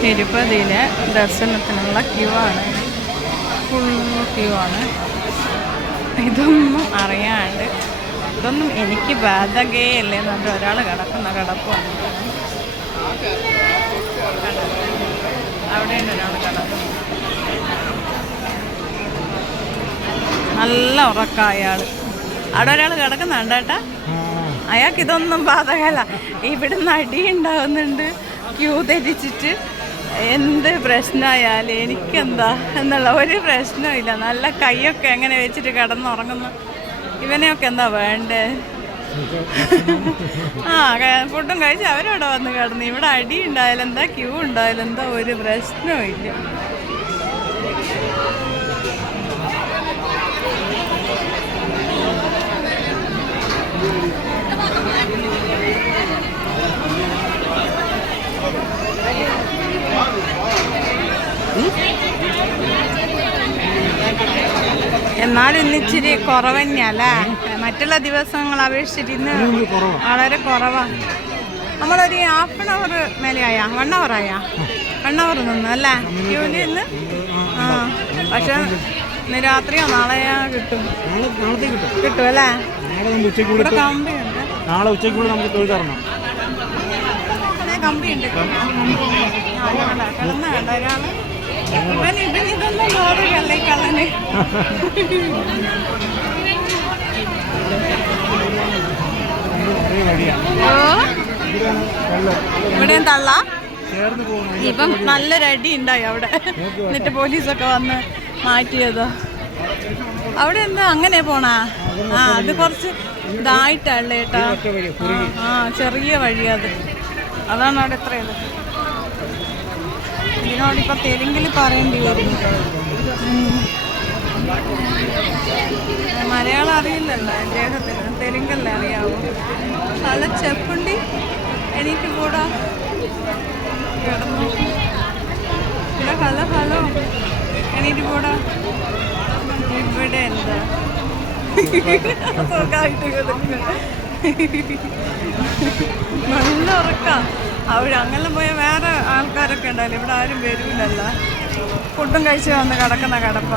തിരുപ്പതിയിലെ ദർശനത്തിനുള്ള Q ആണ്. Full Q ആണ്. ഇതൊന്നും അറിയാണ്ട്, ഇതൊന്നും എനിക്ക് ബാധകേ അല്ലേ എന്നിട്ട് ഒരാൾ കിടക്കുന്ന കിടപ്പാണ്. അവിടെയുണ്ട് ഒരാൾ കിടക്കുന്നു. നല്ല ഉറക്കം അയാൾ. അവിടെ ഒരാൾ കിടക്കുന്നുണ്ട് കേട്ടാ. അയാൾക്ക് ഇതൊന്നും ബാധകല്ല. ഇവിടുന്ന് അടി ഉണ്ടാകുന്നുണ്ട് ക്യൂ ധരിച്ചിട്ട്. എന്ത് പ്രശ്നമായാലും എനിക്കെന്താ എന്നുള്ള ഒരു പ്രശ്നവും ഇല്ല. നല്ല കൈയൊക്കെ എങ്ങനെ വെച്ചിട്ട് കിടന്നുറങ്ങുന്നു. ഇവനെയൊക്കെ എന്താ വേണ്ടേ? ഫുഡും കഴിച്ച് അവരവിടെ വന്ന് കിടന്നു. ഇവിടെ അടി ഉണ്ടായാലും എന്താ, ക്യൂ ഉണ്ടായാലും എന്താ, ഒരു പ്രശ്നവും ഇല്ല. എന്നാലും ഇന്ന് ഇച്ചിരി കുറവ് തന്നെയല്ലേ മറ്റുള്ള ദിവസങ്ങൾ അപേക്ഷിച്ചിട്ട്. ഇന്ന് വളരെ കുറവാണ്. നമ്മളൊരു ½ മേലെയായ 1 hour ആയാ 1 hour നിന്നു അല്ലേ ക്യൂവിൽ ഇന്ന്. പക്ഷെ ഇന്ന് രാത്രിയോ നാളെയോ കിട്ടും അല്ലേ? ഇവിടെ കമ്പിയുണ്ട്. നാളെ ഉച്ചയ്ക്കുള്ളിൽ നമുക്ക് തൊഴിൽ തരണം. കമ്പിയുണ്ട്. കിടന്ന കണ്ട ഒരാള്. ഇതൊന്നും ബോധമല്ലേ കള്ളന്. ഇവിടെയും തള്ള. ഇപ്പം നല്ലൊരു അടി ഉണ്ടായി അവിടെ. എന്നിട്ട് പോലീസൊക്കെ വന്ന് മാറ്റിയതോ. അവിടെ എന്താ അങ്ങനെ പോണാ? അത് കുറച്ച് ഇതായിട്ടല്ലേ ഏട്ടാ. ചെറിയ വഴി അത്. അതാണ് അവിടെ ഇത്രയത്. ഇതിനോടിപ്പോൾ തെലുങ്കിൽ പറയേണ്ടി വരും. മലയാളം അറിയില്ലല്ലോ അദ്ദേഹത്തിന്, തെലുങ്കല്ലേ അറിയാവൂ. നല്ല ചെപ്പുണ്ടി എനിക്ക് കൂടാ കിടന്നു. ഇവിടെ ഹലോ ഹലോ എണീറ്റ് കൂടാ. ഇവിടെ എന്താ സുഖമായിട്ട് കിടക്കുക. നല്ല ഉറക്കാം. അവിടെ അങ്ങനെ പോയ വേറെ ആൾക്കാരൊക്കെ ഉണ്ടാവില്ല. ഇവിടെ ആരും വരില്ലല്ലോ. ഫുഡും കഴിച്ച് വന്ന് കിടക്കുന്ന കിടപ്പ.